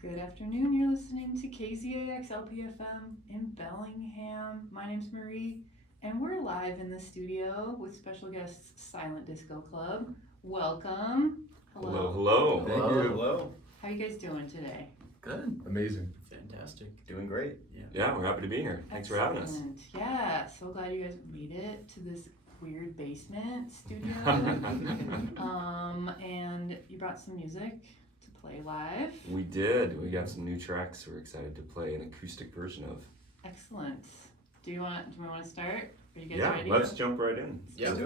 Good afternoon. You're listening to KZAX LPFM in Bellingham. My name's Marie, and we're live in the studio with special guests Silent Disco Club. Welcome. Hello, hello. Thank you. Hello. How you guys doing today? Good. Amazing. Fantastic. Doing great. Yeah, we're happy to be here. Thanks for having us. Excellent. Yeah, so glad you guys made it to this weird basement studio. And you brought some music to play live. We did. We got some new tracks we're excited to play an acoustic version of. Excellent. Do we want to start? Are you guys Yeah, ready? let's jump right in. Yeah. This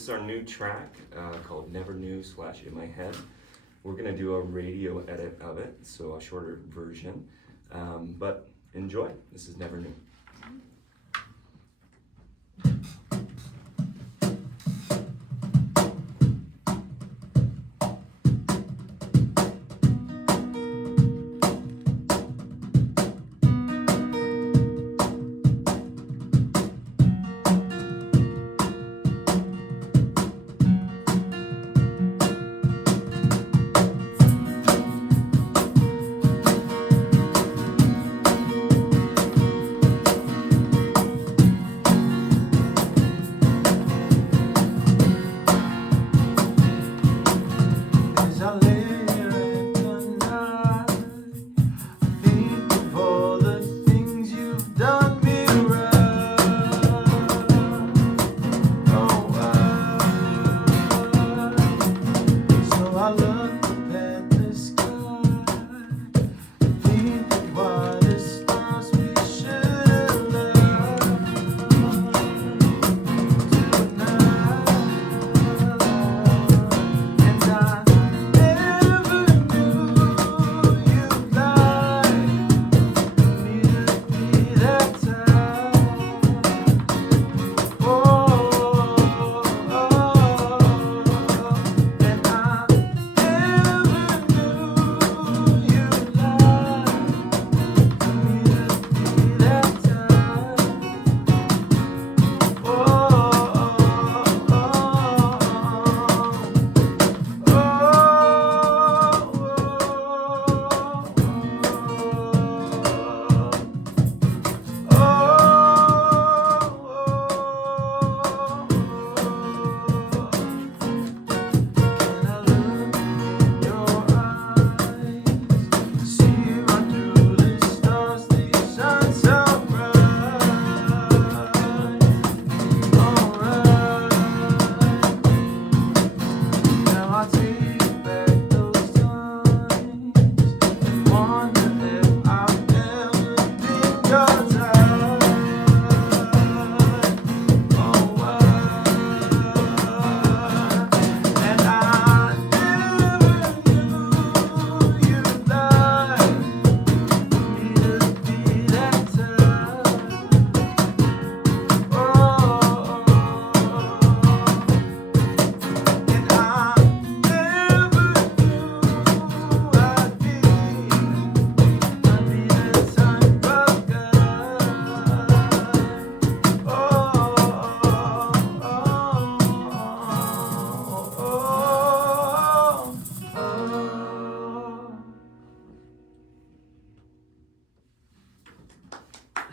is our new track called Never Knew / In My Head. We're going to do a radio edit of it, so a shorter version. But enjoy. This is Never Knew.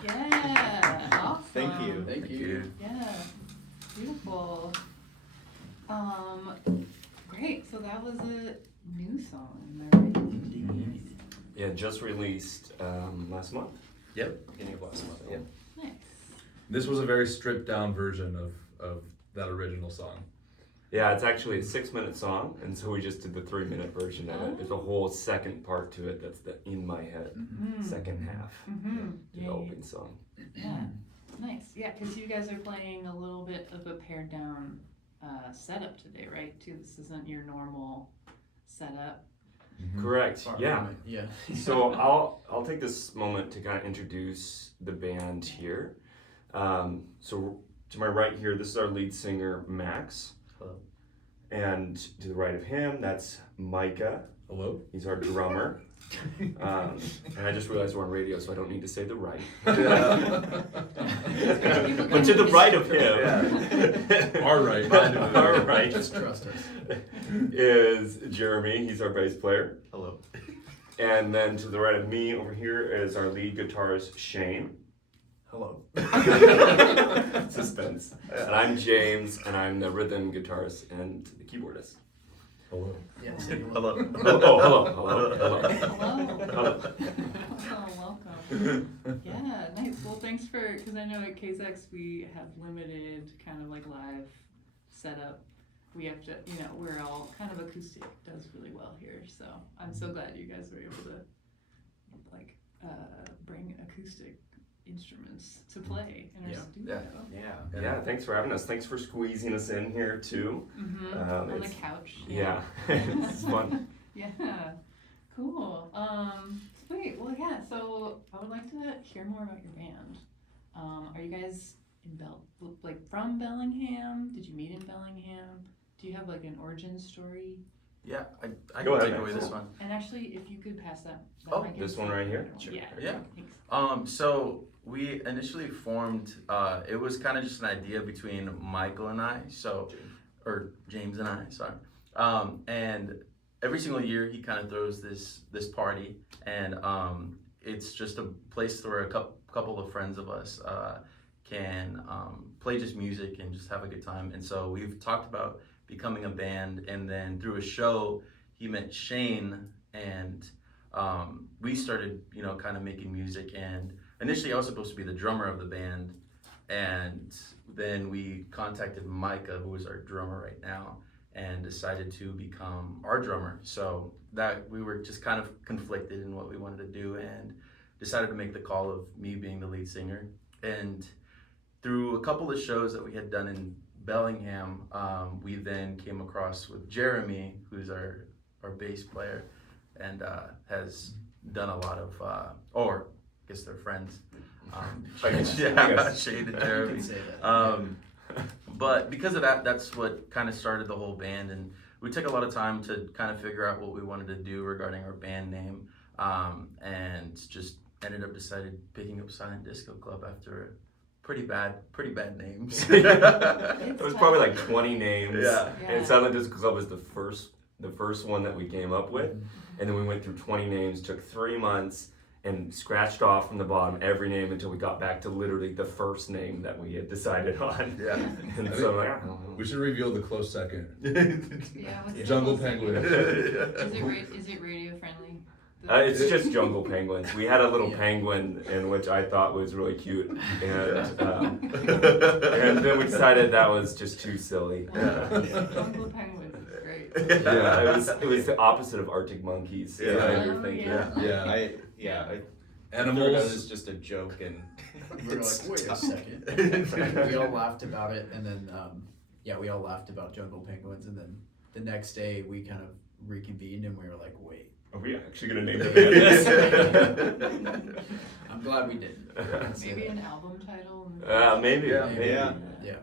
Yeah, awesome. Thank you. Thank you. Yeah, beautiful. Great. So that was a new song, am I right? Yeah, just released last month. Yep. Beginning of last month. Yep. Nice. This was a very stripped down version of that original song. Yeah, it's actually a 6-minute song, and so we just did the 3-minute version of it. There's a whole second part to it that's the In My Head second half Mm-hmm. to the open song. Yeah. Nice. Yeah, because you guys are playing a little bit of a pared down setup today, right? Too. This isn't your normal setup. Correct. Yeah. Yeah. So I'll take this moment to kind of introduce the band here. So to my right here, this is our lead singer Max. Hello. And to the right of him, that's Micah. Hello? He's our drummer. And I just realized we're on radio, so I don't need to say the right. But to the right of him, Our right. our right, Just trust us. is Jeremy. He's our bass player. Hello. And then to the right of me over here is our lead guitarist, Shane. Hello. Suspense. And I'm James, and I'm the rhythm guitarist and the keyboardist. Hello. Yeah, Hello. Hello. Hello. Oh, welcome. Yeah, nice. Well, thanks for, because I know at KZAX we have limited kind of like live setup. We have to, we're all kind of acoustic does really well here. So I'm so glad you guys were able to like bring acoustic instruments to play in our Yeah. studio. Yeah, thanks for having us. Thanks for squeezing us in here too. On the couch. Yeah, it's fun. Yeah, cool. Sweet. Well, yeah. So I would like to hear more about your band. Are you guys from Bellingham? Did you meet in Bellingham? Do you have like an origin story? Yeah, I Go can ahead, take away Max. this one. And actually, if you could pass that. Oh, mic this in one so- right here? Sure. Yeah. Yeah. Thanks. So we initially formed, it was kind of just an idea between Michael and I, or James and I, sorry. And every single year he kind of throws this party, and it's just a place where a couple of friends of us can play just music and just have a good time. And so we've talked about becoming a band, and then through a show he met Shane, and we started kind of making music. And initially I was supposed to be the drummer of the band, and then we contacted Micah, who is our drummer right now, and decided to become our drummer. So that we were just kind of conflicted in what we wanted to do, and decided to make the call of me being the lead singer. And through a couple of shows that we had done in Bellingham, we then came across with Jeremy, who's our bass player, and has done a lot of, or I guess they're friends. Shane and Jeremy. You can say that. But because of that, that's what kind of started the whole band, and we took a lot of time to kind of figure out what we wanted to do regarding our band name, and just ended up picking up Silent Disco Club after pretty bad names. It was probably like 20 names. Yeah. And Silent Disco Club was the first one that we came up with. And then we went through 20 names, took 3 months, and scratched off from the bottom every name until we got back to literally the first name that we had decided on. Yeah. And I so think like, I don't know. We should reveal the close second. Yeah. What's the Jungle closest- Penguin. Is it radio friendly? It's just Jungle Penguins. We had a little Yeah. penguin, in which I thought was really cute, and then we decided that was just too silly. Jungle Penguins is great. Yeah, it was the opposite of Arctic Monkeys. Yeah. Is that what Oh, you're thinking? yeah. Yeah. I Animals. thought it was just a joke, and We were like, wait a second. We all laughed about it, and then we all laughed about Jungle Penguins, and then the next day we kind of reconvened, and we were like, wait. Are we actually gonna name the band? I'm glad we didn't. Maybe an album title. Maybe. Yeah. Maybe. Yeah. Yeah.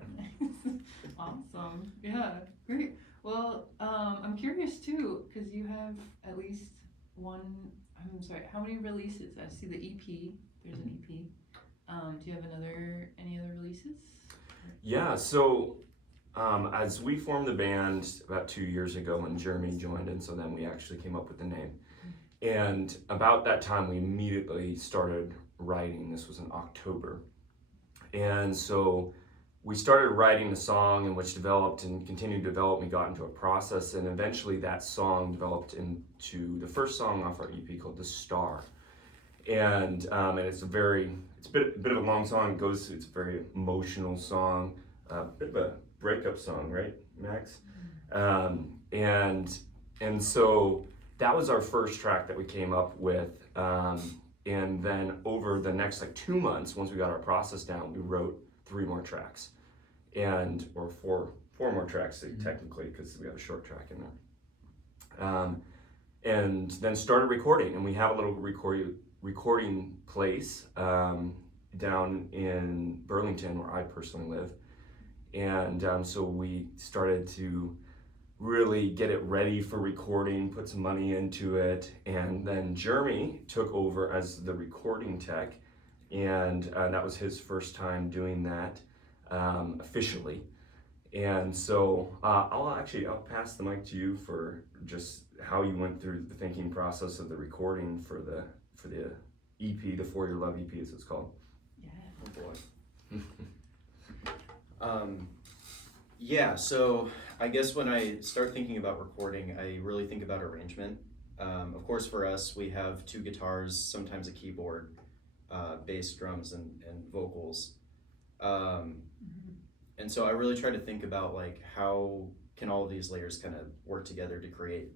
Awesome. Yeah. Great. Well, I'm curious too, because you have at least one. I'm sorry. How many releases? I see the EP. There's an EP. Do you have any other releases? Yeah. So, as we formed the band about 2 years ago, when Jeremy joined, and so then we actually came up with the name. And about that time, we immediately started writing. This was in October, and so we started writing a song, in which developed and continued to develop. We got into a process, and eventually that song developed into the first song off our EP called "The Star." And it's a bit of a long song. It's a very emotional song, a bit of a breakup song, right, Max? And so that was our first track that we came up with. And then over the next 2 months, once we got our process down, we wrote 3 more tracks, or four more tracks technically, because we have a short track in there. And then started recording, and we have a little recording place down in Burlington, where I personally live. And so we started to really get it ready for recording, put some money into it, and then Jeremy took over as the recording tech, and that was his first time doing that officially. And so I'll pass the mic to you for just how you went through the thinking process of the recording for the EP, the For Your Love EP, as it's called. Yeah. Oh boy. Yeah, so I guess when I start thinking about recording, I really think about arrangement. Of course, for us, we have 2 guitars, sometimes a keyboard, bass, drums, and vocals. And so I really try to think about like how can all of these layers kind of work together to create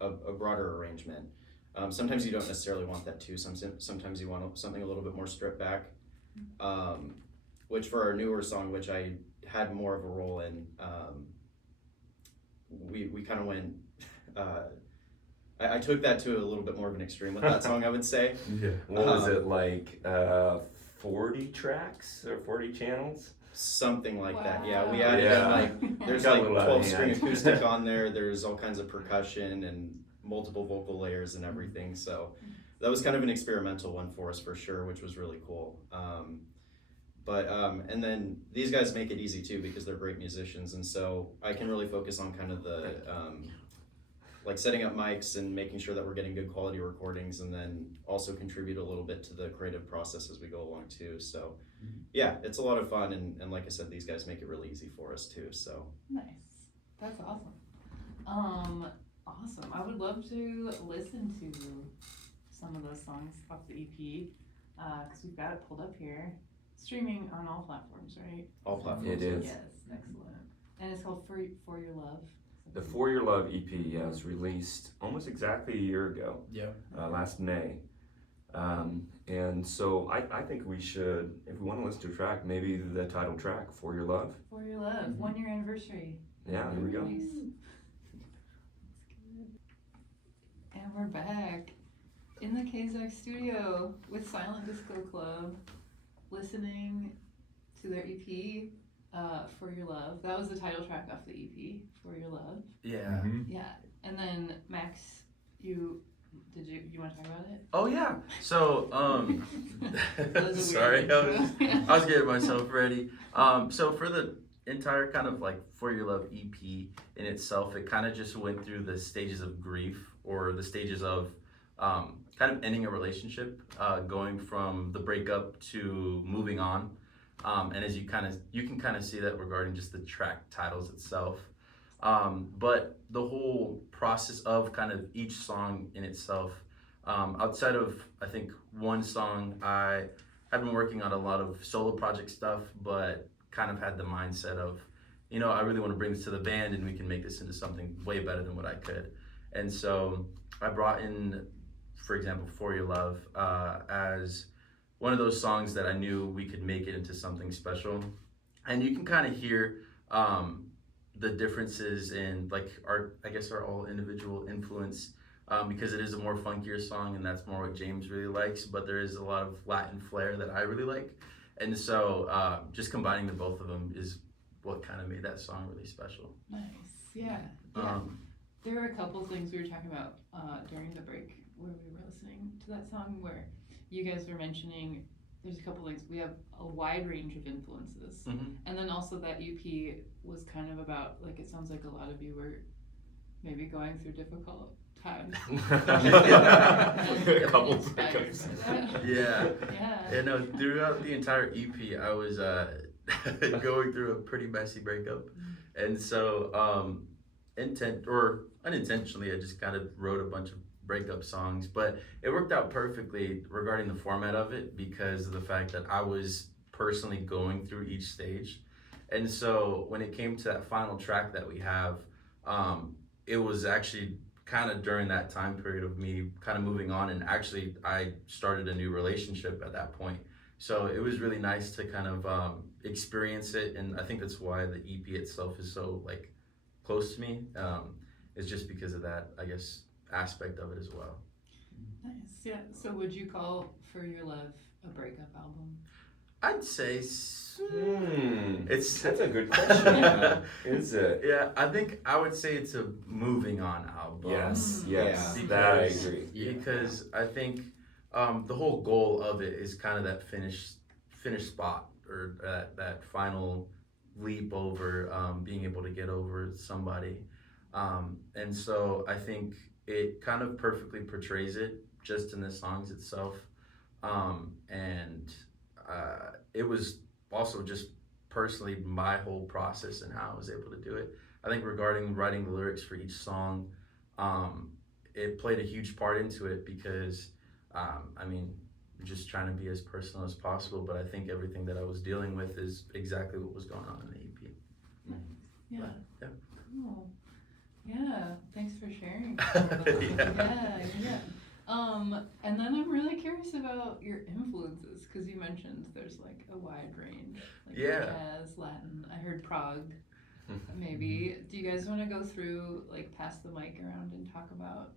a broader arrangement. Sometimes you don't necessarily want that too. Sometimes you want something a little bit more stripped back. Which for our newer song, which I had more of a role in, we kind of went. I took that to a little bit more of an extreme with that song, I would say. Yeah. What was it, like 40 tracks or 40 channels? Something like that. Wow. Yeah, we added Yeah. in like there's Got a like little out of 12-string hand. acoustic on there. There's all kinds of percussion and multiple vocal layers and everything. So that was kind of an experimental one for us for sure, which was really cool. And then these guys make it easy too because they're great musicians, and so I can really focus on kind of the like setting up mics and making sure that we're getting good quality recordings, and then also contribute a little bit to the creative process as we go along too. So yeah, it's a lot of fun, and like I said, these guys make it really easy for us too. So Nice. That's awesome. Awesome. I would love to listen to some of those songs off the EP because we've got it pulled up here. Streaming on all platforms, right? all platforms. It is. Yes, excellent. And it's called For Your Love. The For Your Love EP, yeah, was released almost exactly a year ago, Yeah. last May. And so I think we should, if we want to listen to a track, maybe the title track, For Your Love. For Your Love, 1 year anniversary. Yeah, there we go. Nice. And we're back in the KZAX studio with Silent Disco Club, listening to their EP, For Your Love. That was the title track off the EP, For Your Love. Yeah. Yeah. And then Max, you want to talk about it? Oh yeah. So That was a sorry, weird intro. I was getting myself ready. So for the entire kind of like For Your Love EP in itself, it kind of just went through the stages of grief, or the stages of kind of ending a relationship, going from the breakup to moving on. And as you can kind of see that regarding just the track titles itself. But the whole process of kind of each song in itself, outside of, I think, one song, I have been working on a lot of solo project stuff, but kind of had the mindset of, I really want to bring this to the band and we can make this into something way better than what I could. And so I brought in, for example, For Your Love, as one of those songs that I knew we could make it into something special. And you can kind of hear the differences in like our all individual influence, because it is a more funkier song and that's more what James really likes, but there is a lot of Latin flair that I really like. And so just combining the both of them is what kind of made that song really special. Nice. Yeah. Yeah. There were a couple things we were talking about during the break where we were listening to that song where you guys were mentioning there's a couple things. We have a wide range of influences. And then also that EP was kind of about, like, it sounds like a lot of you were maybe going through difficult times. A couple Inspired breakups. by that. Yeah. Yeah. And throughout the entire EP, I was going through a pretty messy breakup. And so unintentionally, I just kind of wrote a bunch of breakup songs, but it worked out perfectly regarding the format of it because of the fact that I was personally going through each stage. And so when it came to that final track that we have, it was actually kind of during that time period of me kind of moving on, and actually I started a new relationship at that point. So it was really nice to kind of experience it, and I think that's why the EP itself is so like close to me, is just because of that, I guess, aspect of it as well. Nice. Yeah. So would you call For Your Love a breakup album? I'd say That's a good question. Is it? Yeah, I think I would say it's a moving on album. Yes, Yeah. that I Because- agree. Because I think the whole goal of it is kind of that finished spot, or that final leap over being able to get over somebody. And so I think it kind of perfectly portrays it just in the songs itself. It was also just personally my whole process and how I was able to do it. I think regarding writing the lyrics for each song, it played a huge part into it because, I mean, just trying to be as personal as possible, but I think everything that I was dealing with is exactly what was going on in the EP. Yeah. Yeah. Cool. Yeah. Thanks for sharing. Yeah. And then I'm really curious about your influences because you mentioned there's like a wide range, like Yeah. jazz, Latin. I heard prog, maybe. Do you guys want to go through, like, pass the mic around and talk about,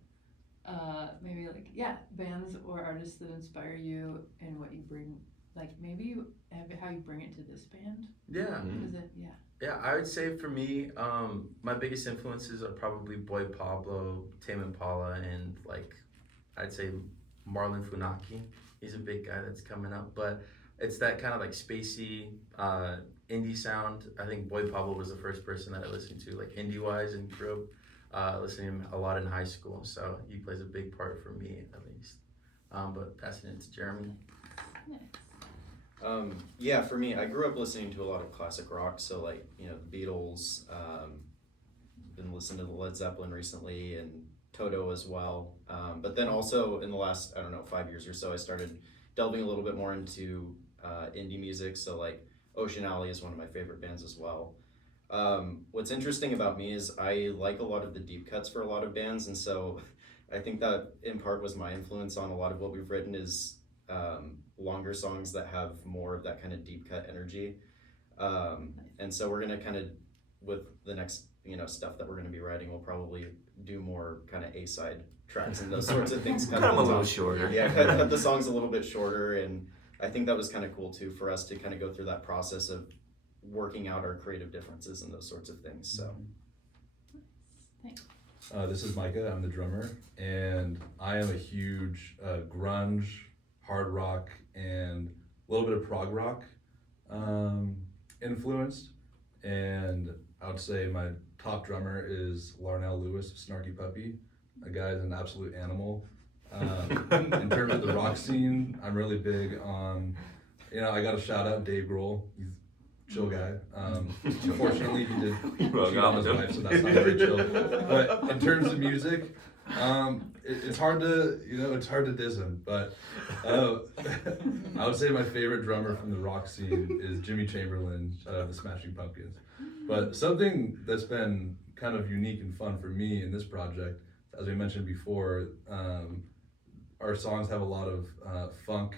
maybe like bands or artists that inspire you and what you bring, like maybe how you bring it to this band? Yeah. Is it Yeah, I would say for me, my biggest influences are probably Boy Pablo, Tame Impala, and like I'd say Marlon Funaki. He's a big guy that's coming up, but it's that kind of like spacey indie sound. I think Boy Pablo was the first person that I listened to, like indie wise, and grew up listening to him a lot in high school. So he plays a big part for me at least. But passing it to Jeremy. nice. Yeah, for me, I grew up listening to a lot of classic rock, so like, you know, the Beatles, been listening to the Led Zeppelin recently, and Toto as well. But then also in the last, I don't know, 5 years or so, I started delving a little bit more into indie music, so like Ocean Alley is one of my favorite bands as well. What's interesting about me is I like a lot of the deep cuts for a lot of bands, and so I think that in part was my influence on a lot of what we've written is longer songs that have more of that kind of deep cut energy. And so we're gonna kind of, with the next, you know, stuff that we're gonna be writing, we'll probably do more kind of A-side tracks and those sorts of things. Cut them a little shorter. Yeah, cut the songs a little bit shorter, and I think that was kind of cool too for us to kind of go through that process of working out our creative differences and those sorts of things. So Thanks. This is Micah, I'm the drummer, and I am a huge grunge, hard rock, and a little bit of prog rock influenced. And I would say my top drummer is Larnell Lewis of Snarky Puppy. That guy is an absolute animal. In terms of the rock scene, I'm really big on, you know, I got to shout out Dave Grohl. He's a chill guy. Unfortunately, he did cheat on his wife, so that's not very chill. But in terms of music, it's hard to, you know, it's hard to diss him. But I would say my favorite drummer from the rock scene is Jimmy Chamberlain, shout out the Smashing Pumpkins. But something that's been kind of unique and fun for me in this project, as we mentioned before, our songs have a lot of funk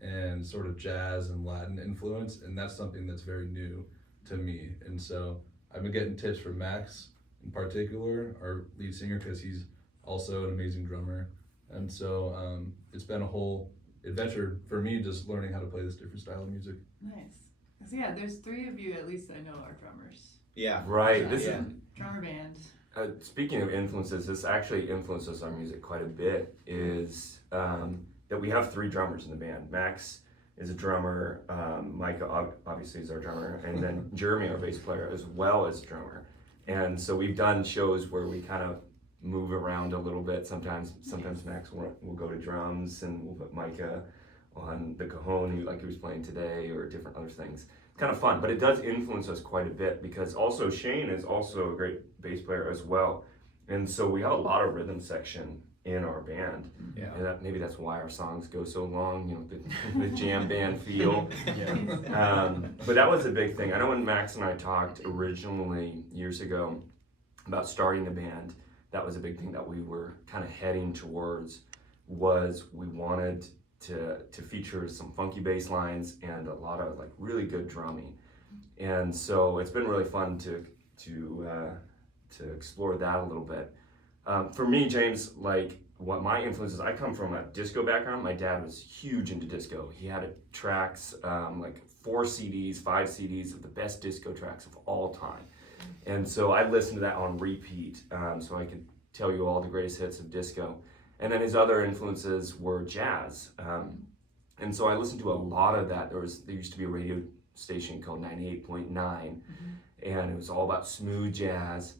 and sort of jazz and Latin influence, and that's something that's very new to me. And so I've been getting tips from Max in particular, our lead singer, because he's also an amazing drummer. And so it's been a whole adventure for me just learning how to play this different style of music. Nice. So yeah, there's three of you at least I know are drummers. yeah, Right. This Yeah. is Drummer band. speaking of influences. This actually influences our music quite a bit. Is that we have three drummers in the band. Max is a drummer. Micah obviously is our drummer, and then Jeremy, our bass player, as well as drummer. And so we've done shows where we kind of move around a little bit. Sometimes Max will go to drums, and we'll put Micah on the cajon, like he was playing today, or different other things. It's kind of fun, but it does influence us quite a bit because also Shane is also a great bass player as well. And so we have a lot of rhythm section in our band. Yeah. And maybe that's why our songs go so long, you know, the jam band feel. Yeah. But that was a big thing. I know when Max and I talked originally years ago about starting the band, that was a big thing that we were kind of heading towards, was we wanted to feature some funky bass lines and a lot of like really good drumming. And so it's been really fun to explore that a little bit. For me, James, like what my influences, I come from a disco background. My dad was huge into disco. He had tracks, like 4 CDs, 5 CDs of the best disco tracks of all time. And so I listened to that on repeat, so I could tell you all the greatest hits of disco. And then his other influences were jazz. And so I listened to a lot of that. There used to be a radio station called 98.9, and it was all about smooth jazz.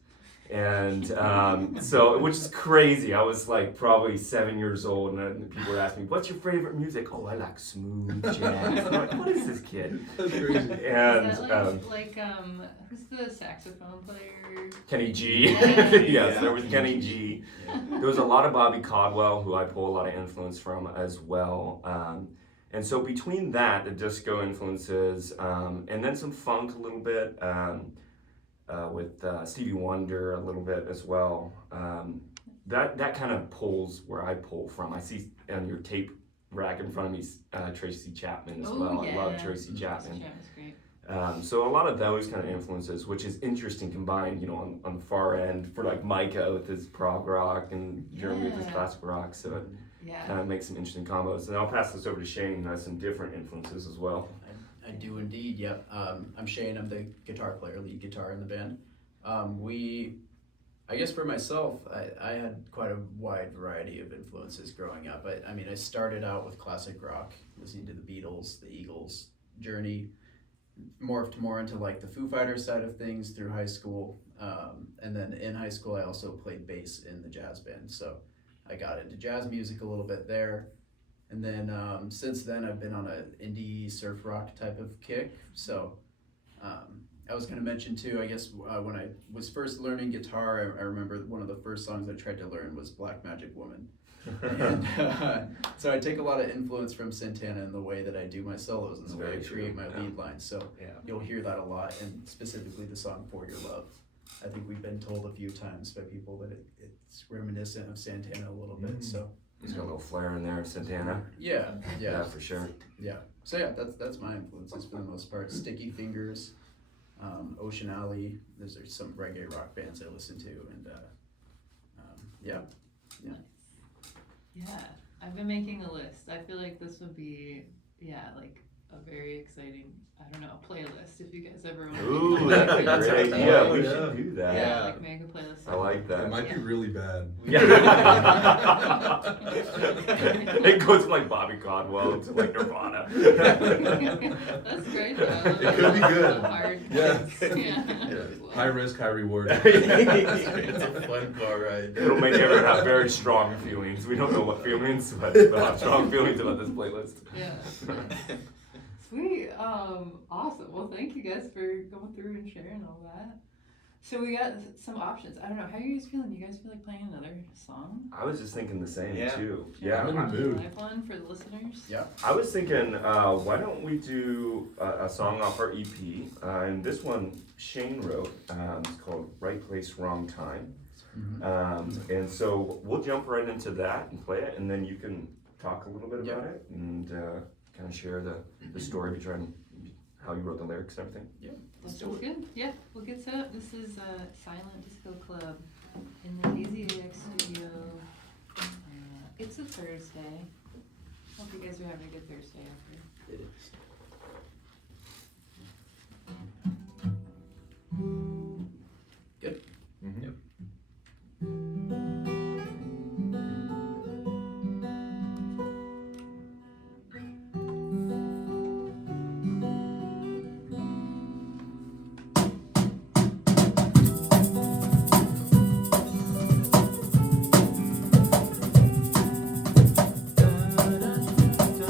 And so, which is crazy. I was like probably 7 years old, and people were asking me, "What's your favorite music?" "Oh, I like smooth jazz." I'm like, "What is this kid?" That's crazy. And Is that like who's the saxophone player? Kenny G. Yeah. Yes, there was Kenny G. Yeah. There was a lot of Bobby Caldwell, who I pull a lot of influence from as well. And so between that, the disco influences, and then some funk a little bit, with Stevie Wonder a little bit as well. That kind of pulls where I pull from. I see on your tape rack in front of me Tracy Chapman as well. Yeah. I love Tracy Chapman. Chapman's great. So a lot of those kind of influences, which is interesting, combined, on the far end for like Micah with his prog rock and Jeremy with his Yeah. classic rock. So it Yeah. kind of makes some interesting combos. And I'll pass this over to Shane, who has some different influences as well. I do indeed, yep. I'm Shane, I'm the guitar player, lead guitar in the band. I guess for myself, I had quite a wide variety of influences growing up. I started out with classic rock, listening to the Beatles, the Eagles, Journey, morphed more into like the Foo Fighters side of things through high school. And then in high school, I also played bass in the jazz band. So I got into jazz music a little bit there. And then since then, I've been on an indie surf rock type of kick. So I was going to mention too, I guess when I was first learning guitar, I remember one of the first songs I tried to learn was Black Magic Woman. And so I take a lot of influence from Santana in the way that I do my solos and That's the way I very create true, my yeah. lead lines. So Yeah. you'll hear that a lot, and specifically the song For Your Love. I think we've been told a few times by people that it's reminiscent of Santana a little bit. So He's got a little flair in there, Santana. yeah. Yeah, for sure. Yeah. So yeah, that's my influences for the most part. Sticky Fingers, Ocean Alley. Those are some reggae rock bands I listen to, and yeah. Yeah, I've been making a list. I feel like this would be, like a very exciting, I don't know, playlist if you guys ever want to. Ooh, that's a That's great a- idea. oh, We yeah. should do that. Yeah, Yeah. like make a playlist. I like It that. might be Yeah. really bad. It goes from like Bobby Caldwell to like Nirvana. That's great though. I love It could be good. Hard. Yeah. Yeah. High risk, high reward. It's a fun car ride. It'll make everyone have very strong feelings. We don't know what feelings, but they'll have strong feelings about this playlist. Yeah. Sweet. Awesome. Well, thank you guys for going through and sharing all that. So we got some options. I don't know. How are you guys feeling? You guys feel like playing another song? I was just thinking the same Yeah. too. I'm Yeah. in the mood. Live one for the listeners? Yeah. I was thinking, why don't we do a song off our EP? And this one Shane wrote. It's called Right Place, Wrong Time. And so we'll jump right into that and play it, and then you can talk a little bit about it and kind of share the story behind how you wrote the lyrics and everything. That sounds good. Yeah, we'll get set up. This is Silent Disco Club in the KZAX studio. It's a Thursday. Hope you guys are having a good Thursday after. It is. Good. Yep. Da, da, da, da.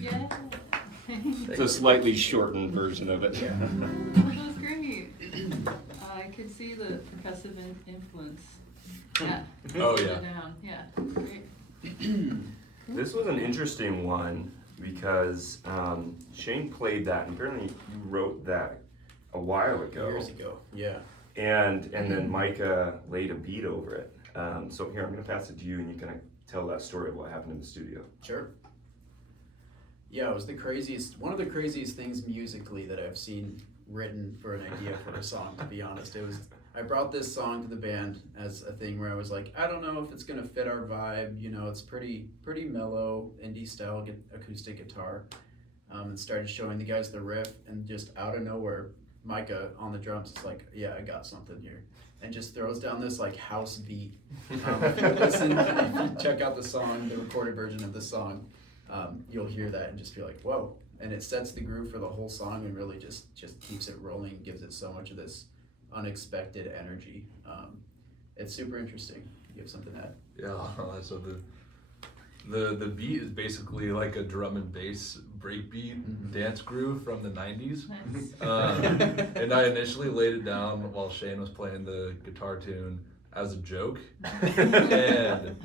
Yeah. It's a slightly shortened version of it. Yeah. That was great. I could see the percussive influence. Yeah. Oh, Put yeah. it down. Yeah. Great. This was an interesting one because Shane played that, and apparently you wrote that a while ago. Years ago. Yeah. And then Micah laid a beat over it. So here, I'm gonna pass it to you, and you can tell that story of what happened in the studio. Sure. Yeah, it was one of the craziest things musically that I've seen written for an idea for a song, to be honest. I brought this song to the band as a thing where I was like, I don't know if it's gonna fit our vibe, you know, it's pretty mellow, indie style acoustic guitar. And started showing the guys the riff, and just out of nowhere, Micah on the drums is like, yeah, I got something here. And just throws down this like house beat. If you check out the song, the recorded version of the song, you'll hear that and just be like, whoa. And it sets the groove for the whole song and really just keeps it rolling, gives it so much of this unexpected energy. It's super interesting. You have something to add? Yeah, so the beat is basically like a drum and bass breakbeat dance groove from the 90s. Nice. And I initially laid it down while Shane was playing the guitar tune as a joke and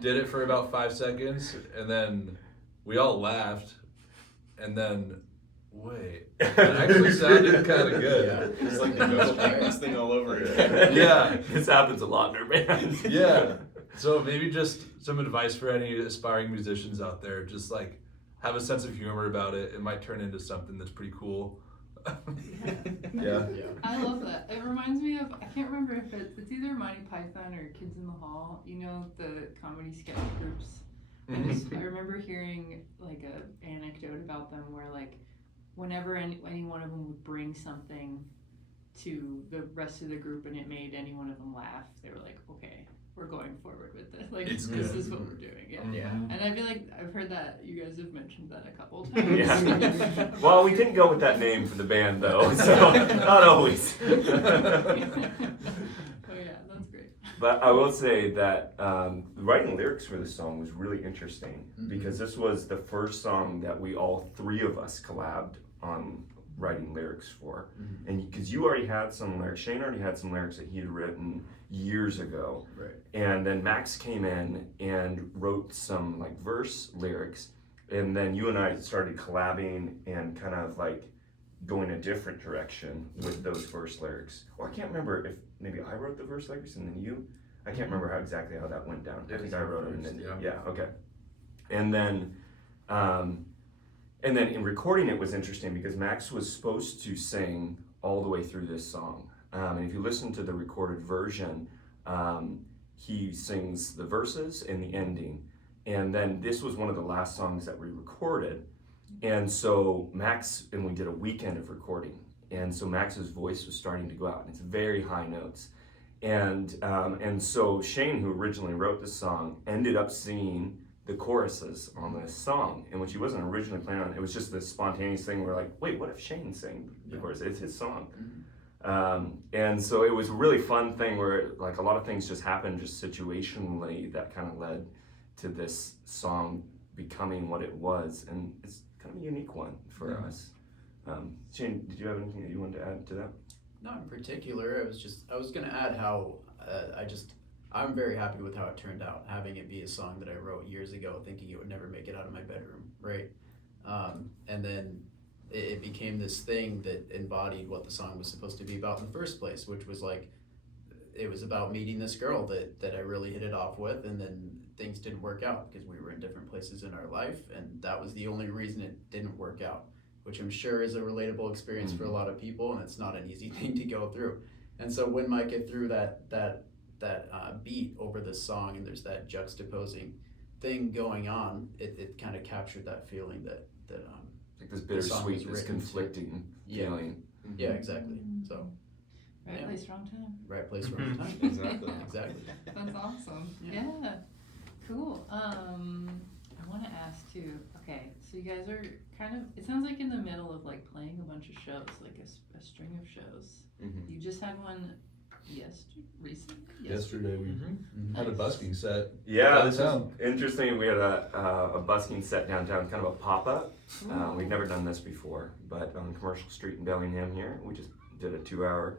did it for about 5 seconds, and then we all laughed, and then wait, it actually sounded kind of good. Yeah. It's like the Ghost Practice thing all over again. Yeah. This happens a lot in our band. Yeah. So maybe just some advice for any aspiring musicians out there. Just like have a sense of humor about it. It might turn into something that's pretty cool. Yeah. Yeah. I love that. It reminds me of, I can't remember if it's either Monty Python or Kids in the Hall, you know, the comedy sketch groups. I remember hearing like a anecdote about them where like whenever any one of them would bring something to the rest of the group and it made any one of them laugh, they were like, okay, we're going forward with this. Like, It's this good. is what we're doing. Yeah. Yeah. And I feel like I've heard that you guys have mentioned that a couple times. Yeah. Well, we didn't go with that name for the band though, so not always. Oh yeah, that's great. But I will say that writing lyrics for this song was really interesting because this was the first song that we all three of us collabed on writing lyrics for. And because you already had some lyrics, Shane already had some lyrics that he had written years ago. Right. And then Max came in and wrote some like verse lyrics. And then you and I started collabing and kind of like going a different direction with those verse lyrics. Or I can't remember if maybe I wrote the verse lyrics and then you. I can't remember exactly how that went down. I think I wrote it and then okay. And then in recording it was interesting because Max was supposed to sing all the way through this song. And if you listen to the recorded version, he sings the verses and the ending. And then this was one of the last songs that we recorded. And so Max, and we did a weekend of recording. And so Max's voice was starting to go out, and it's very high notes. And so Shane, who originally wrote the song, ended up singing the choruses on this song. And when she wasn't originally planning on it, it was just this spontaneous thing where like, wait, what if Shane sang the chorus? It's his song. And so it was a really fun thing where like a lot of things just happened just situationally that kind of led to this song becoming what it was. And it's kind of a unique one for us. Shane, did you have anything that you wanted to add to that? Not in particular. I was gonna add how I'm very happy with how it turned out, having it be a song that I wrote years ago, thinking it would never make it out of my bedroom, right? And then it became this thing that embodied what the song was supposed to be about in the first place, which was like, it was about meeting this girl that I really hit it off with, and then things didn't work out because we were in different places in our life, and that was the only reason it didn't work out, which I'm sure is a relatable experience for a lot of people, and it's not an easy thing to go through. And so when Micah threw that beat over this song, and there's that juxtaposing thing going on, it kind of captured that feeling that Like this the song was bittersweet, this written to. conflicting feeling. Yeah, exactly. So Right Yeah. place, wrong time. right place, wrong time. Exactly. Exactly. That's awesome. Yeah. Yeah. Cool. I want to ask too. Okay, so you guys are kind of. It sounds like in the middle of like playing a bunch of shows, like a string of shows. You just had one recently? Yesterday we Mm-hmm. had a busking set. Yeah, this is Downtown. interesting. We had a busking set downtown, kind of a pop-up. We've never done this before, but on Commercial Street in Bellingham here, we just did a two-hour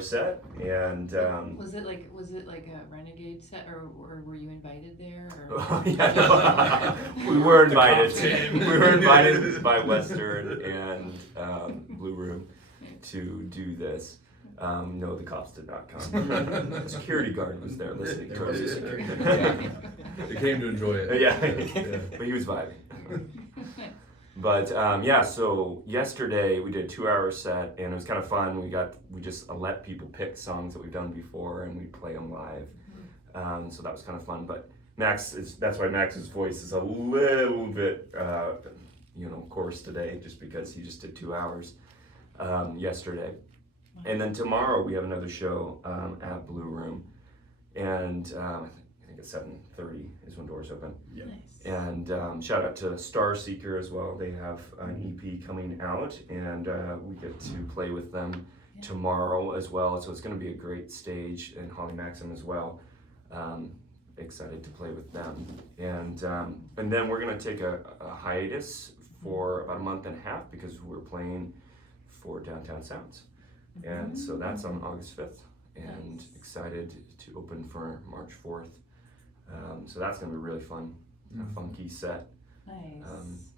set, and Was it like a renegade set, or were you invited there? Or? oh, yeah, no, we were invited. We were invited by Western and Blue Room to do this. No, the cops did not come. The security guard was there listening There to was a us. security guard. They came to enjoy it. Yeah, but he was vibing. But yeah, so yesterday we did a 2-hour set, and it was kind of fun. We just let people pick songs that we've done before, and we play them live. So that was kind of fun. But that's why Max's voice is a little bit coarse today, just because he just did 2 hours yesterday. And then tomorrow we have another show at Blue Room, and I think it's 7:30 is when doors open. Yeah. Nice. And shout out to Star Seeker as well. They have an EP coming out, and we get to play with them tomorrow as well. So it's going to be a great stage, and Holly Maxim as well. Excited to play with them, and then we're going to take a hiatus for about a month and a half because we're playing for Downtown Sounds. And so that's on August 5th, and Nice. excited to open for March 4th. So that's going to be really fun, a funky set. Nice.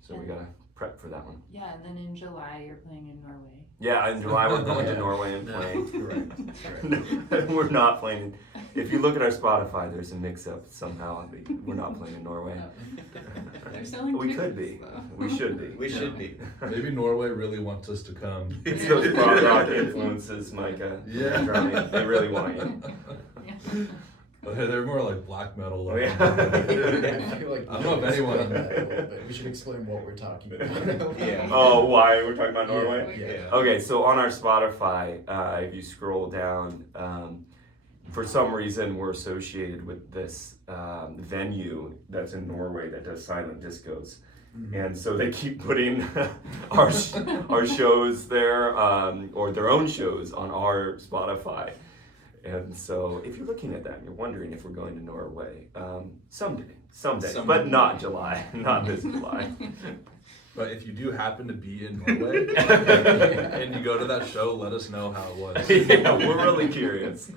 So we got to prep for that one. Yeah, and then in July you're playing in Norway. Yeah, in July we're going to Norway and playing. We're not playing. If you look at our Spotify, there's a mix-up somehow. We're not playing in Norway. They're selling We tickets, could be. though. We should be. We should be. Maybe Norway really wants us to come. It's those prog rock influences, Micah. Yeah. Drumming. They really want you. Yeah. But hey, they're more like black metal. Oh, yeah. I feel like I don't know if anyone- explain that a little bit. We should explain what we're talking about. Yeah. Oh, why? We're talking about Norway? Yeah. Okay, so on our Spotify, if you scroll down, for some reason we're associated with this venue that's in Norway that does silent discos. And so they keep putting our shows there, or their own shows on our Spotify. And so if you're looking at that and you're wondering if we're going to Norway, someday, but not July, not this July. But if you do happen to be in Norway and you go to that show, let us know how it was. Yeah, we're really curious.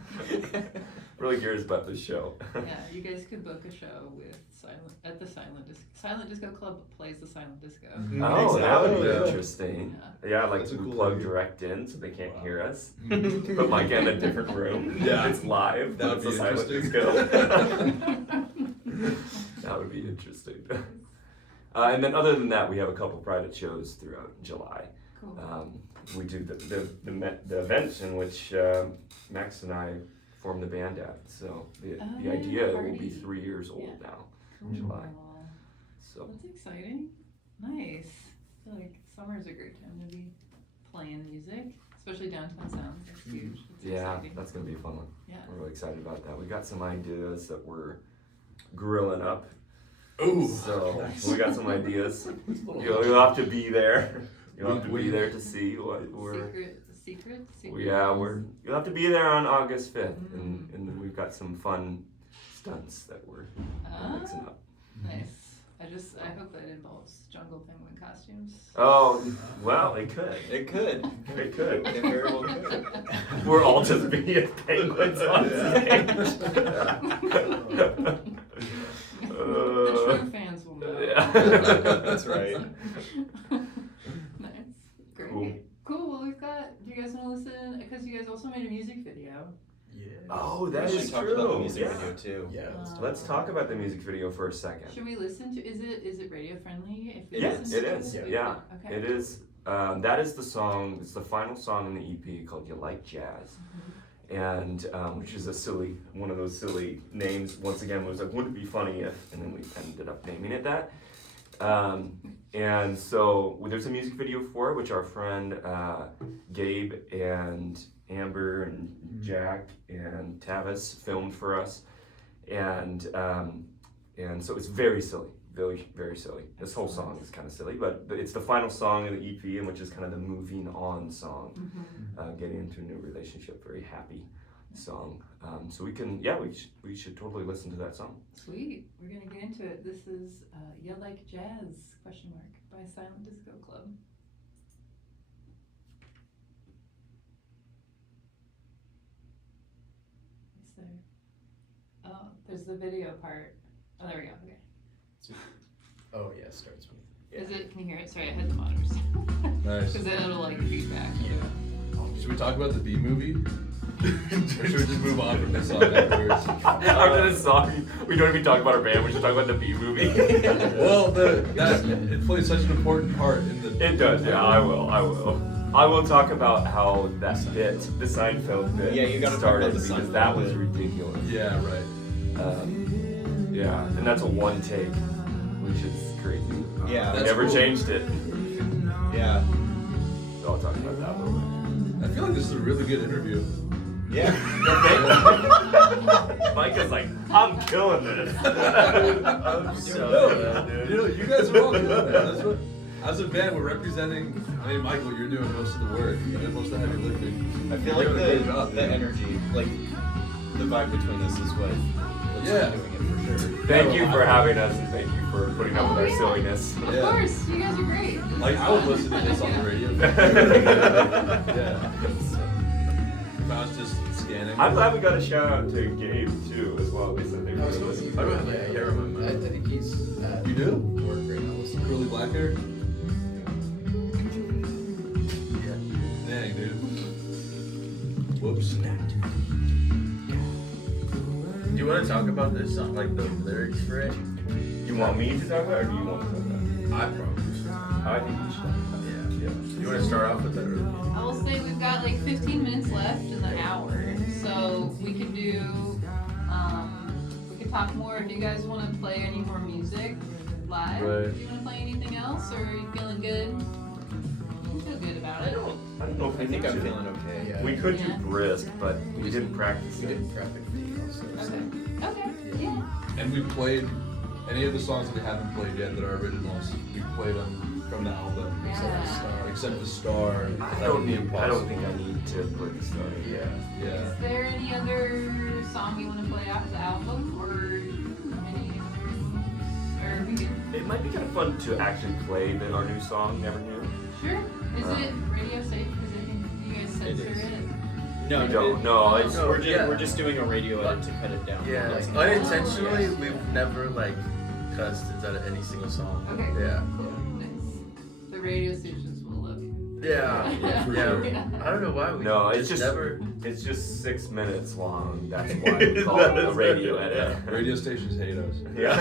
Really curious about this show. Yeah, you guys could book a show with Silent Disco Club plays the Silent Disco. Oh, that would be Exactly. interesting. Yeah. Yeah, like That's a we cool plug idea. direct in so they can't hear us. Mhm. But like in a different room. Yeah. It's live. That But would it's be a silent interesting. disco. That would be interesting. And then other than that, we have a couple private shows throughout July. Cool. We do the event in which Max and I formed the band at. So the Oh, idea will party. be 3 years old Yeah. now. Cool. July. So That's exciting. Nice. I feel like summer's a great time to be playing music, especially Downtown Sounds. That's huge. It's yeah, exciting. that's gonna be a fun one. Yeah. We're really excited about that. We got some ideas that we're grilling up. Ooh. So Nice. we got some ideas. It's a little You'll have to be there. You'll have to be Wink, there to see what we're. Secret. Yeah, you'll have to be there on August 5th, Mm. and then we've got some fun stunts that we're mixing up. Nice. I hope that involves jungle penguin costumes. Oh, well, it could. It could. It could. It very well could. We're all just being penguins on stage. The true fans will know. Yeah. That's right. Nice. Great. Cool. Cool. Well, do you guys want to listen? Because you guys also made a music video. Yeah. Oh, that We is should talk about the true. music Yeah. video too. Yeah. Let's talk about the music video for a second. Should we listen to? Is it radio friendly? If we Yes, listen it to is. it? Yeah, Okay. it is. That is the song. It's the final song in the EP called "You Like Jazz," and which is one of those silly names. Once again, was like, wouldn't it be funny if? And then we ended up naming it that. And so there's a music video for it, which our friend Gabe and Amber and Jack and Tavis filmed for us, and so it's very silly. Very, very silly. This whole song is kind of silly, but it's the final song of the EP, and which is kind of the moving on song, getting into a new relationship. Very happy song. So we should totally listen to that song. Sweet. We're gonna get into it. This is "You Like Jazz?" by Silent Disco Club. Is there? Oh, there's the video part. Oh, there we go. Okay. Oh yeah, it starts with. Is it? Can you hear it? Sorry, I had the monitors. Nice. Because then it'll like feedback. Should we talk about the B movie? Or should we just move on from this song afterwards? After this song, we don't even talk about our band. We should talk about the B movie. Well, it plays such an important part in the. It does. Yeah, I will. I will talk about how that bit, the Seinfeld bit, Yeah, you gotta talk started about the because Seinfeld that was bit. ridiculous. Yeah, right. Yeah, and that's a one take, which is crazy. Yeah. We That's never cool. changed it. Yeah. So I'll talk about that a little bit. I feel like this is a really good interview. Yeah. Mike is like, I'm killing this. I'm so good, dude. You guys are all doing that. That's what. As a band, we're representing. I mean, Michael, you're doing most of the work. You did most of the heavy lifting. I feel You're like doing a great job, the dude. energy, like the vibe between us is what's Yeah. doing it for sure. Thank you for having us and thank you for putting up with our silliness. Of Yeah. course, you guys are great. Like I would listen to this on the radio. Yeah. If I was just scanning. I'm glad we got a shout out to Gabe too, as well. They said they were listening. I don't have any hair on my I mouth. think he's. You do? Work right now. Listening. Curly black hair. Dang, dude. Whoops. Do you want to talk about this song, like the lyrics for it? You want me to talk about it or do you want to talk about it? I probably should. I think you should talk about it. Yeah. You want to start off with that? Or? I will say we've got like 15 minutes left in the hour, so we could do, we could talk more if you guys want to play any more music live. Right. Do you want to play anything else, or are you feeling good? You feel good about it. I don't know if I think I'm we feeling okay. Yeah. We could do Yeah. Brisk, but we didn't practice We it. didn't prep it for you, so it's Okay. Okay. Yeah. And we played any of the songs that we haven't played yet that are originals. We played them from the album. Yeah. Except the star. I That would be don't impossible. think I need to put the story. Yeah. Yeah. Is there any other song you want to play off the album, or any? Or we could. It might be kind of fun to actually play our new song, Never Knew. Sure. Is it radio safe? Because I think you guys censor is. it. No, We don't. No, it's No, we're just doing a radio edit to cut it down. Yeah. Like, Unintentionally, yes. we've never like cussed out of any single song. Okay. Yeah. Cool. Nice. The radio stations will love you. Yeah. Yeah. for Yeah. sure. I don't know why we. No, it's just- never. It's just 6 minutes long. That's why we call it a radio edit. Radio stations hate us. Yeah.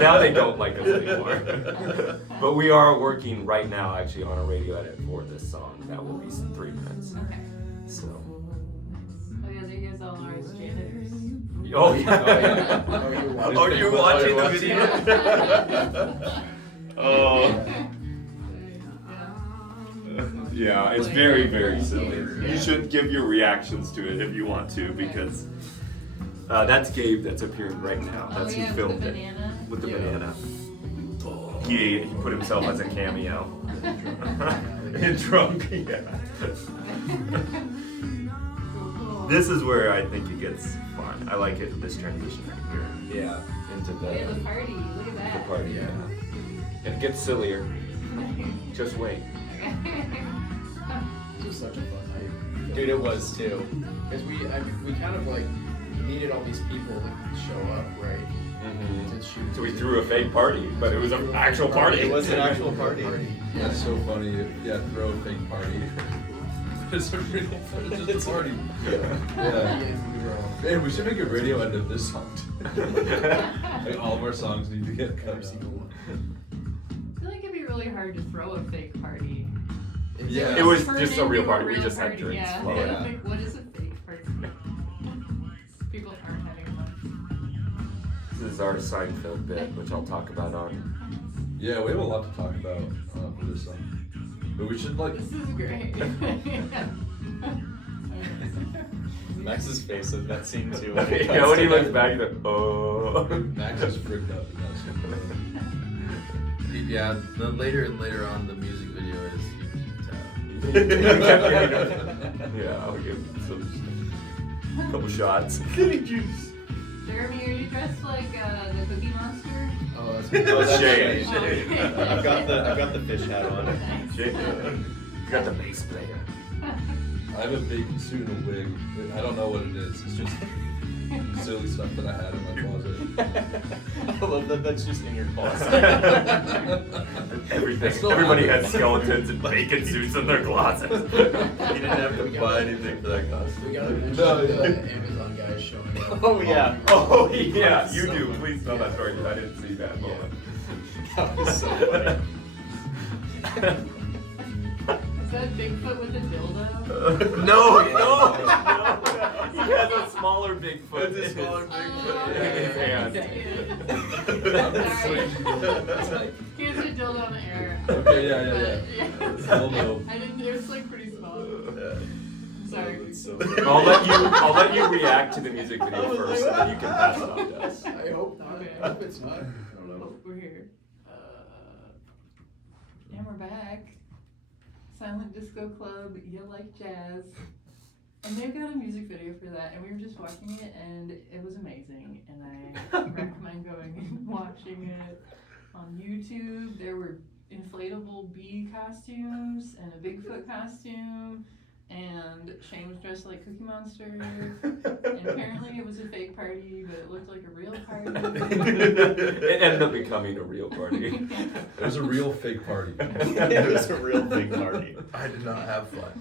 Now they don't like us anymore. But we are working right now actually on a radio edit for this song. That will be 3 minutes. Okay. So. Oh yeah, you guys all are as janitors. Oh yeah. Oh, Are you watching the video? Oh. Yeah, it's very, very silly. You should give your reactions to it if you want to, because that's Gabe that's appearing right now. That's oh, yeah, who filmed with the it banana. with the Yeah. banana. He put himself as a cameo. In drunk, yeah. Cool. This is where I think it gets fun. I like it, this transition right here Yeah. into Oh, yeah, the the party. Look at that. party. Yeah. And it gets sillier. Just wait. This was such a fun night. Dude, it was too. Because we kind of like needed all these people to show up, right? To shoot. So we threw a fake party, but it was an actual party. It was an actual party. That's so funny. Yeah, throw a fake party. It's a real, it's just a party. Yeah. Hey, we should make a radio edit of this song. Like, all of our songs need to get cut out. I feel like it'd be really hard to throw a fake party. Yeah. It was Turn just a into real party. We just had party, drinks Yeah. flowing. Yeah. Like, what is a fake party? People aren't having fun. This is our Seinfeld bit, which I'll talk about on. Yeah, we have a lot to talk about for this song. But we should like. This is great. Max's face in that scene too. Yeah, when he looks back, he's like, oh. Max is freaked out. Yeah. The later on, the music video is. Yeah, I'll give some. Couple shots. Goody juice. Jeremy, are you dressed like the Cookie Monster? Oh, that's Oh, that's Shane. Shane. I've got the fish hat on. Nice. You got the bass player. I have a big suit and a wig. I don't know what it is. It's just silly stuff that I had in my closet. I love that. That's just in your closet. Everything. Still Everybody have it. had skeletons and bacon suits in their closet. You didn't have to buy anything for that costume. We gotta mention No, yeah. the Amazon guys showing up. Oh, yeah. Oh yeah, you So do. funny. Please tell that story because I didn't see that Yeah. moment. That was so funny. Is that Bigfoot with a dildo? No, he has a smaller Bigfoot. It's a smaller Oh, Bigfoot. in his okay. hand. Sorry. Here's a dildo in the air. Okay, yeah. But, Dildo. I didn't. It was like pretty small. I'm sorry. That's so I'll let you react to the music video first, and then you can pass it on to us. I hope not. Okay. I hope it's not. I don't know. Oh, we're here. And we're back. Silent Disco Club, You Like Jazz. And they've got a music video for that, and we were just watching it, and it was amazing. And I recommend going and watching it on YouTube. There were inflatable bee costumes and a Bigfoot costume, and Shane was dressed like Cookie Monster. And apparently it was a fake party, but it looked like a real party. It ended up becoming a real party. It was a real fake party. It was a real big party. I did not have fun.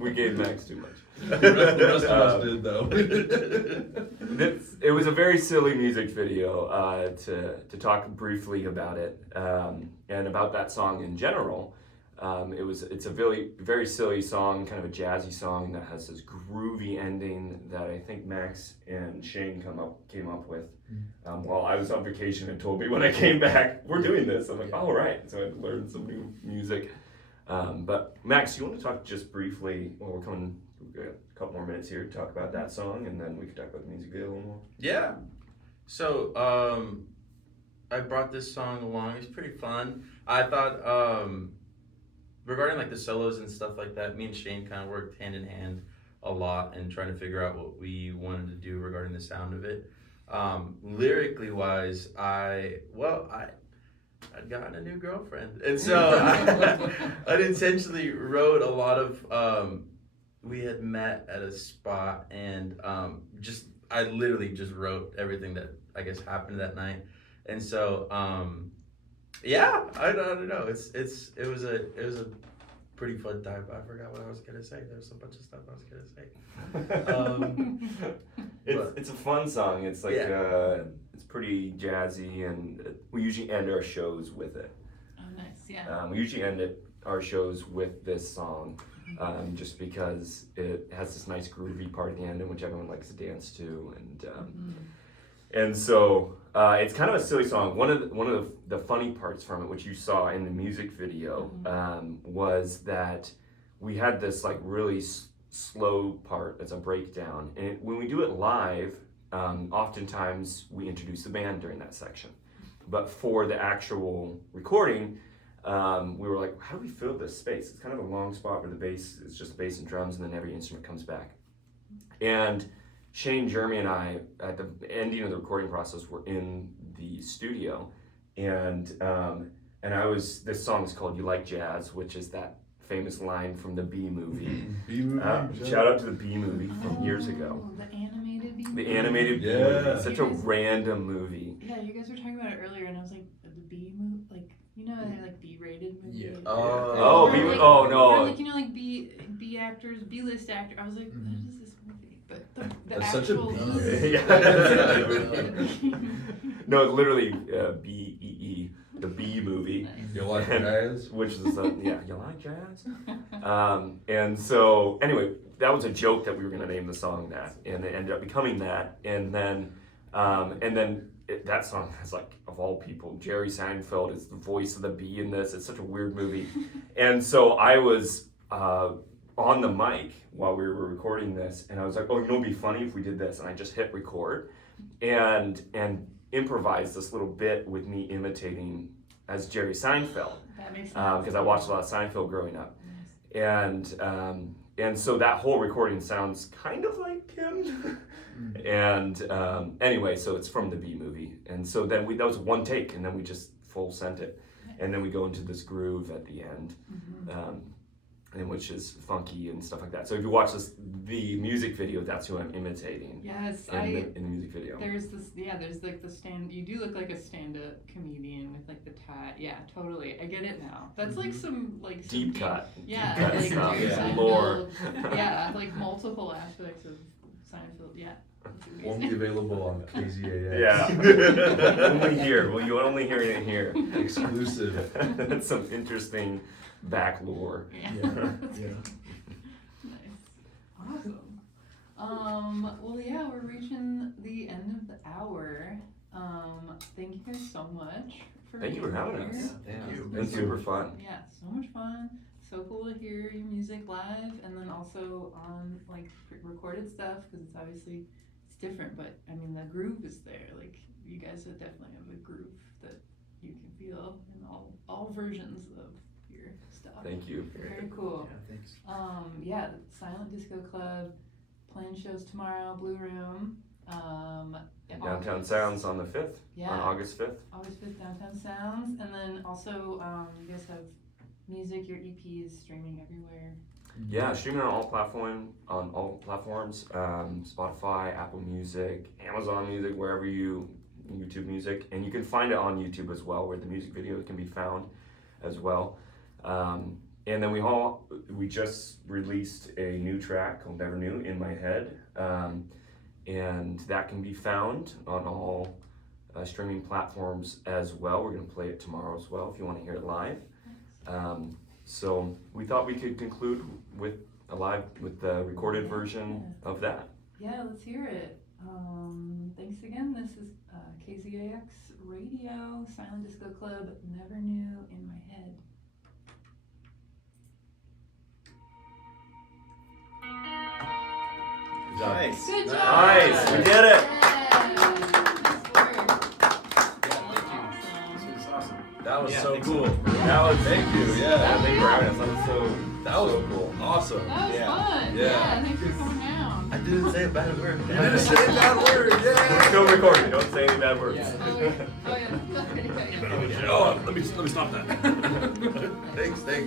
We gave Max too much. The rest of us did though. It was a very silly music video to talk briefly about it and about that song in general. It's a very silly song, kind of a jazzy song that has this groovy ending that I think Max and Shane came up with while I was on vacation and told me when I came back, we're doing this. I'm like, all right. So I learned some new music. But Max, you want to talk just briefly? Well, we've got a couple more minutes here to talk about that song, and then we can talk about the music video a little more. Yeah. So I brought this song along. It's pretty fun. I thought regarding like the solos and stuff like that, me and Shane kind of worked hand in hand a lot and trying to figure out what we wanted to do regarding the sound of it. Lyrically wise, I'd gotten a new girlfriend, and so I intentionally wrote a lot of. We had met at a spot, and I literally just wrote everything that I guess happened that night, and so yeah, I don't know. It was a pretty fun time. I forgot what I was gonna say. There was a bunch of stuff I was gonna say. It's a fun song. It's like Yeah. it's pretty jazzy, and we usually end our shows with it. Oh, nice, yeah. We usually end our shows with this song, just because it has this nice groovy part at the end, in which everyone likes to dance to, and so it's kind of a silly song. One of the funny parts from it, which you saw in the music video, was that we had this like really slow part that's a breakdown, and when we do it live, oftentimes we introduce the band during that section. But for the actual recording, we were like, how do we fill this space? It's kind of a long spot where the bass is just bass and drums, and then every instrument comes back. And Shane, Jeremy, and I, at the ending of the recording process, were in the studio, and this song is called "You Like Jazz," which is that famous line from the Bee movie. Shout out to the Bee movie from years ago. The animated Bee The animated Bee Yeah. movie. Such a random movie. Yeah, you guys were talking about it earlier, and I was like, the Bee movie, like, you know, they're like B-rated movies. Yeah. Oh, Or Bee like- oh no. Or like, you know, like B actors, B-list actor. I was like, what is this movie? But the That's such a actual B. Yeah. No, it's literally BEE, the Bee movie. You like jazz? Which is you like jazz? And so anyway, that was a joke that we were gonna name the song that, and it ended up becoming that. And then that song has, like, of all people, Jerry Seinfeld is the voice of the bee in this. It's such a weird movie. And so I was on the mic while we were recording this, and I was like, oh, you know, it'd be funny if we did this. And I just hit record and improvised this little bit with me imitating as Jerry Seinfeld. That makes sense. Because I watched a lot of Seinfeld growing up. And and so that whole recording sounds kind of like him. And anyway, so it's from the B movie, and so then that was one take, and then we just full sent it, and then we go into this groove at the end, and which is funky and stuff like that. So if you watch the music video, that's who I'm imitating. Yes, in the music video. There's like the you do look like a stand-up comedian with like the tie. Yeah, totally. I get it now. That's like some like Deep cut. Yeah, Deep cut like stuff. Jerry Yeah. Seinfeld. Lore. Yeah, like multiple aspects of Seinfeld. Yeah. That's Won't amazing. be available on KZAX. Yeah. Only here. Well, you only hear it here. Exclusive. That's some interesting back lore. Yeah. Yeah. Nice. Awesome. Well, yeah, we're reaching the end of the hour. Thank you guys so much for Thank you for being having here. us. Thank It's you. been It's super fun. Yeah, so much fun. So cool to hear your music live, and then also on like recorded stuff, because it's obviously it's different. But I mean, the groove is there. Like you guys definitely have a groove that you can feel in all versions of your stuff. Thank you. Very cool. Yeah, thanks. Yeah, Silent Disco Club, playing shows tomorrow, Blue Room. Downtown August- Sounds on the 5th, on Yeah, August 5th. August 5th, Downtown Sounds. And then also, you guys have music, your EP is streaming everywhere. Yeah, streaming on all platforms, Spotify, Apple Music, Amazon Music, wherever YouTube Music, and you can find it on YouTube as well, where the music video can be found as well. And then we just released a new track called Never Knew in My Head, and that can be found on all streaming platforms as well. We're gonna play it tomorrow as well if you want to hear it live. So we thought we could conclude with the recorded version of that. Yeah, let's hear it. Thanks again. This is KZAX Radio, Silent Disco Club, Never Knew in My Head. Good job. Nice. Good job! Nice, we did it! This was awesome. That was Yeah, so thanks. cool. That was Thank you. Yeah, Yeah. thank you for having us. That was so cool. Awesome. That was Yeah. fun. Yeah. Thanks for coming down. I didn't say a bad word. You didn't say a bad word. We're Yeah. still recording. Don't say any bad words. Oh, yeah. Oh, yeah. Oh, let me stop that. Thanks.